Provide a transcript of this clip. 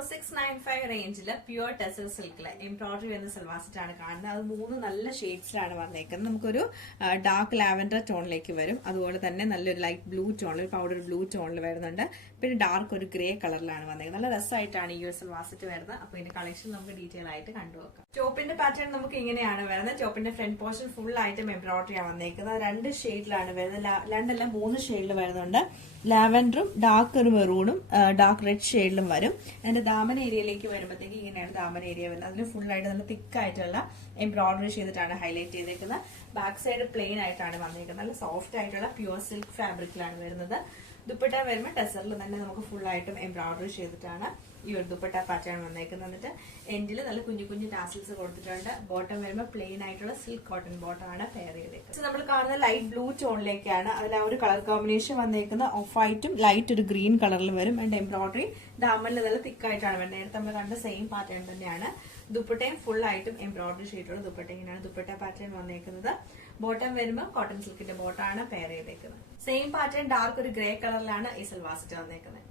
4695 റേഞ്ചില് pure tussar സിൽക്കില് embroidery വരുന്ന salwar set ആണ് കാണുന്നത്. അത് 3 നല്ല ഷെയ്ഡ്സിലാണ് വന്നേക്കുന്നത്. നമുക്കൊരു ഡാർക്ക് ലാവൻഡർ ടോണിലേക്ക് വരും. അതുപോലെ തന്നെ നല്ലൊരു ലൈറ്റ് ബ്ലൂ ടോണിൽ, പൗഡർ ബ്ലൂ ടോണിൽ വരുന്നുണ്ട്. പിന്നെ ഡാർക്ക് ഒരു ഗ്രേ കളറിലാണ് വന്നേക്കുന്നത്. നല്ല രസമായിട്ടാണ് ഈ ഒരു സൽവാർ സെറ്റ് വരുന്നത്. അപ്പൊ ഇതിന്റെ കളക്ഷൻ നമുക്ക് ഡീറ്റെയിൽ ആയിട്ട് കണ്ടുനോക്കാം. ടോപ്പിന്റെ പാറ്റേൺ നമുക്ക് ഇങ്ങനെയാണ് വരുന്നത്. ടോപ്പിന്റെ ഫ്രണ്ട് പോർഷൻ ഫുൾ ആയിട്ടും എംബ്രോയിഡറി ആണ് വന്നേക്കുന്നത്. 2 ഷെയ്ഡിലാണ് വരുന്നത്. 3 ഷെയ്ഡിൽ വരുന്നുണ്ട്. ലാവൻഡറും ഡാർക്ക് ഒരു മെറൂണും ഡാർക്ക് റെഡ് ഷെയ്ഡിലും വരും. അതിന്റെ ദാമൻ ഏരിയയിലേക്ക് വരുമ്പോഴത്തേക്ക് ഇങ്ങനെയാണ് ദാമൻ ഏരിയ വരുന്നത്. അതിന് ഫുൾ ആയിട്ട് നല്ല തിക്കായിട്ടുള്ള എംബ്രോയിഡറി ചെയ്തിട്ടാണ് ഹൈലൈറ്റ് ചെയ്തേക്കുന്നത്. ബാക്ക് സൈഡ് പ്ലെയിൻ ആയിട്ടാണ് വന്നിരിക്കുന്നത്. നല്ല സോഫ്റ്റ് ആയിട്ടുള്ള പ്യുവർ സിൽക്ക് ഫാബ്രിക്കിലാണ് വരുന്നത്. ദുപ്പട്ട വരുമ്പോൾ ടെസറിൽ തന്നെ നമുക്ക് ഫുൾ ആയിട്ടും എംബ്രോയിഡറി ചെയ്തിട്ടാണ് ഈ ഒരു ദുപ്പട്ട പാറ്റേൺ വന്നേക്കുന്നത്. എന്നിട്ട് എൻഡിൽ നല്ല കുഞ്ഞു കുഞ്ഞു ടാസിൽസ് കൊടുത്തിട്ടുണ്ട്. ബോട്ടം വരുമ്പോൾ പ്ലെയിൻ ആയിട്ടുള്ള സിൽക്ക് കോട്ടൺ ബോട്ടം ആണ് പെയർ ചെയ്തേക്കുന്നത്. നമ്മൾ കാണുന്ന ലൈറ്റ് ബ്ലൂ ടോണിലേക്കാണ്. അതിൽ ആ ഒരു കളർ കോമ്പിനേഷൻ വന്നേക്കുന്ന ഓഫ് വൈറ്റും ലൈറ്റ് ഒരു ഗ്രീൻ കളറിൽ വരും. ആൻഡ് എംബ്രോയിഡറി ദാമനിൽ നല്ല തിക്കായിട്ടാണ് വരുന്നത്. നേരത്തെ നമ്മൾ കണ്ട സെയിം പാറ്റേൺ തന്നെയാണ്. ദുപ്പട്ടയും ഫുൾ ആയിട്ടും എംബ്രോയിഡറി ചെയ്തിട്ടുള്ള ദുപ്പട്ട. ഇങ്ങനെയാണ് ദുപ്പട്ട പാറ്റേൺ വന്നേക്കുന്നത്. ബോട്ടം വരുമ്പോൾ കോട്ടൺ സിൽക്കിന്റെ ബോട്ടം ആണ് പെയർ ചെയ്തേക്കുന്നത്. സെയിം പാറ്റേൺ ഡാർക്ക് ഒരു ഗ്രേ കളറിലാണ് ഈ സൽവാർ സെറ്റ് വന്നേക്കുന്നത്.